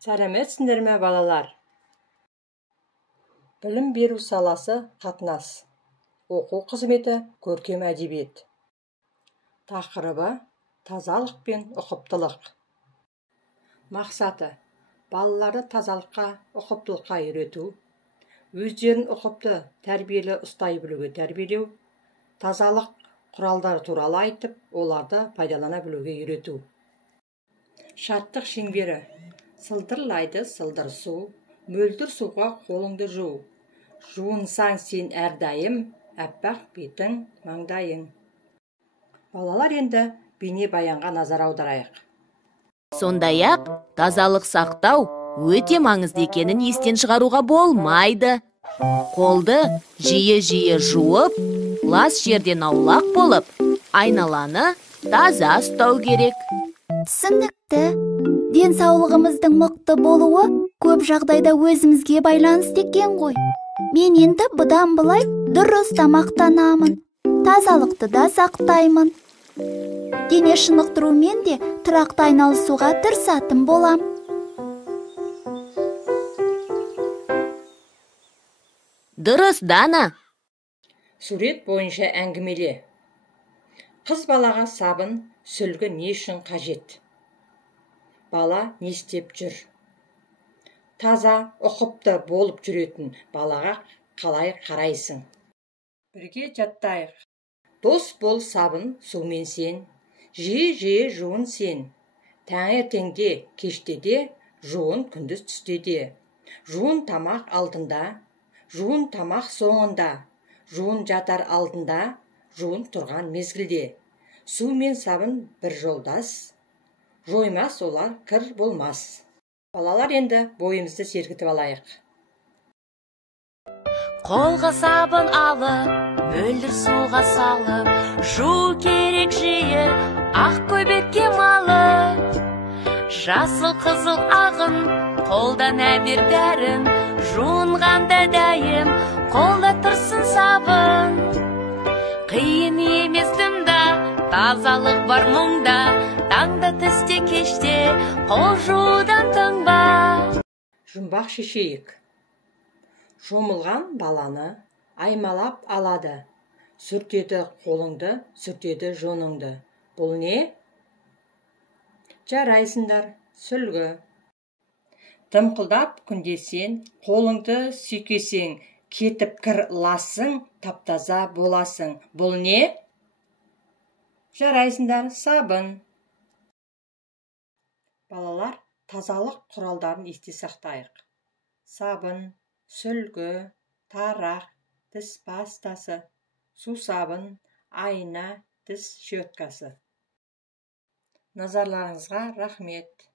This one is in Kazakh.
Сәлеметсіңдер ме, балалар? Білім беру саласы қатынас. Оқу қызметі көркем әдебиет. Тақырыбы тазалық пен ұқыптылық. Мақсаты балаларды тазалыққа, ұқыптылыққа үйрету, өздерін ұқыпты, тәрбиелі ұстай білуге тәрбиелеу, тазалық құралдары туралы айтып, оларды пайдалана білуге үйрету. Шаттық шеңбері. Сылдырлайды сылдыр су, мөлдір суға қолыңды жу. Жуынсаң сен әрдайым, әппақ бетің маңдайың. Балалар, енді бейне баянға назар аударайық. Сондай-ақ, тазалық сақтау өте маңызды екенін естен шығаруға болмайды. Қолды жиі-жиі жуып, лас жерден аулақ болып, айналаны таза ұстау керек. Түсінікті. Денсаулығымыздың мықты болуы көп жағдайда өзімізге байланысты екен ғой. Мен енді бұдан былай дұрыс тамақтанамын, тазалықты да сақтаймын. Дене шынықтырумен де тұрақты айналысуға тырысатын болам. Дұрыс, Дана. Сурет бойынша әңгімеле. Қыз балаға сабын, сүлгі не үшін қажет? Бала не істеп жүр? Таза, ұқыпты болып жүретін балаға қалай қарайсың? Бірге жаттайық. Дос бол сабын, сумен сен, жиі-жиі жуын сен. Таңертеңде, кештеде, жуын күндіз түстеде. Жуын тамақ алдында, жуын тамақ соңында, жуын жатар алдында, жуын тұрған мезгілде. Су мен сабын бір жолдас, жоймас олар кір болмас. Балалар, енді бойымызды сергітіп алайық. Қолға сабын алып, мөлдір суға салып, жу керек жиі, ақ көбекке малып. Жасыл қызыл ағын, қолдан әбер бәрін, жуынғанда дәйім, қолда тұрсын сабын. Қиын емес дымда, тазалық бар мұңда, таңда түсте кеште, қол жуудан тыңба. Жұмбақ шешейік. Шомылған баланы аймалап алады. Сүртеді қолыңды, сүртеді жоныңды. Бұл не? Жарайсыңдар, сүлгі. Тымқылдап күндесен, қолыңды сүйкесең, кетіп кір ласың, таптаза боласың. Бұл не? Жарайсыңдар, сабын. Балалар, тазалық құралдарын есте сақтайық. Сабын, сүлгі, тарақ, тіс пастасы, сусабын, айна, тіс щеткасы. Назарларыңызға рахмет.